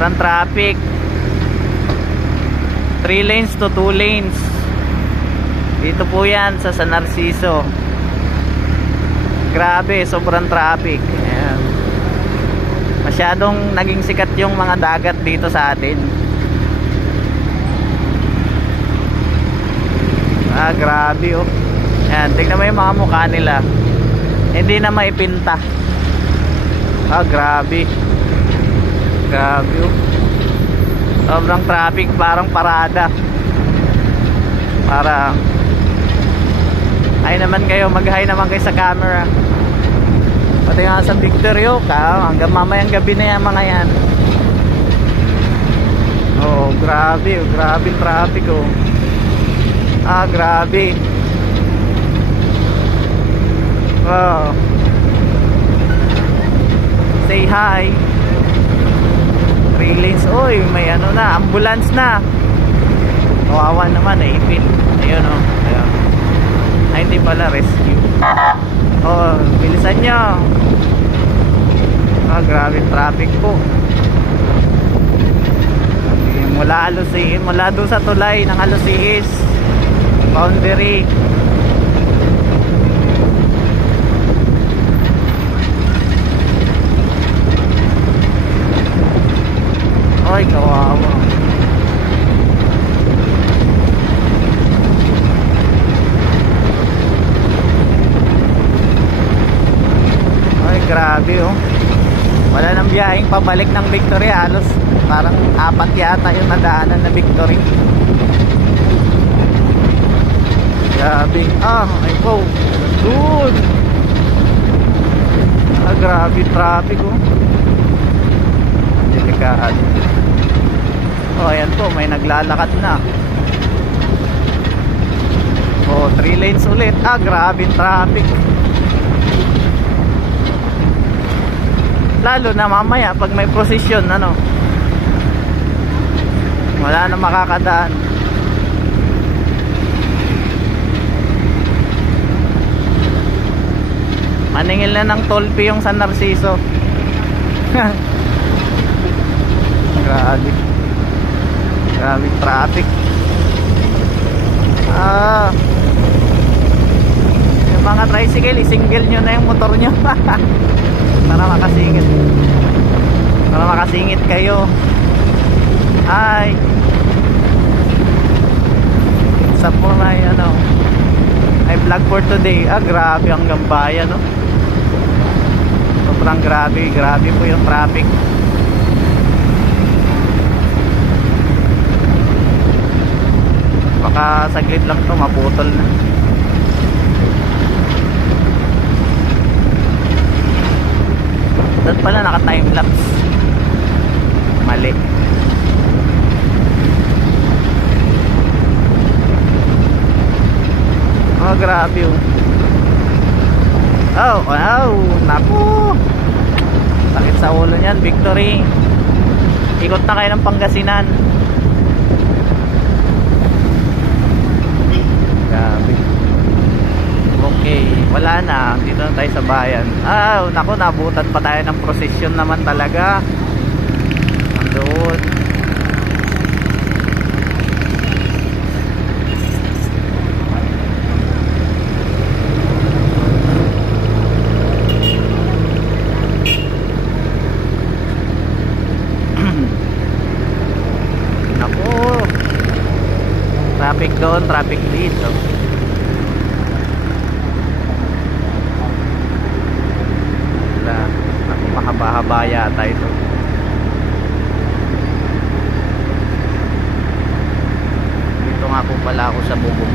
sobrang traffic. 3 lanes to 2 lanes. Dito po yan sa San Narciso. Grabe, sobrang traffic. Ayan. Masyadong naging sikat yung mga dagat dito sa atin. Grabe oh. Ayan, tignan mo yung mga mukha nila. Hindi na maipinta. Grabe. Grabe oh. Sobrang traffic, parang parada. Para ay naman kayo, mag-hi naman kayo sa camera. Pati nga sa Victorio ka, hanggang mamayang gabi na yan mga yan. Oh, grabe, grabe traffic oh. Grabe. Wow. Say hi. 3 lanes. Oy, may ano na, ambulance na. Kawawa naman, naipit. Ayun oh. Ayun. Ay, hindi pala rescue. Oh, bilisan nyo. Grabe traffic po. Mula Alusis, mula doon sa tulay ng Alusis boundary. Ay, kawawa. Ay, grabe oh. Wala nang biyaheng pabalik ng Victory. Halos parang 4 yata yung nadaanan na Victory. Grabe. Ay po. Dude. Grabe traffic oh. Delikado. Ayan po, may naglalakad na. 3 lanes ulit. Grabe traffic. Lalo na mamaya pag may prosesyon, ano, wala na makakadaan. Maningil na ng toll fee yung San Narciso. Grabe. Grabe traffic. Yung mga tricycle, isingle nyo na yung motor nyo. Para makasingit. Para makasingit kayo. Ay. Sa po na ano, ay vlog for today. Grabe hanggang bayan no. Sobrang grabe. Grabe po yung traffic. Baka saglit lang to maputol na. Doon pala naka time lapse. Mali. Grabe oh. Wow, naku. Sakit sa ulo niyan, Victory. Ikot na kayo ng Pangasinan. Grabe. Okay, wala na. Dito na tayo sa bayan. Naku, nabutan pa tayo ng prosesyon naman talaga. Andun. Naku. Traffic doon, traffic dito. Mahaba-haba yata ito. Dito nga po pala ako sa bubong.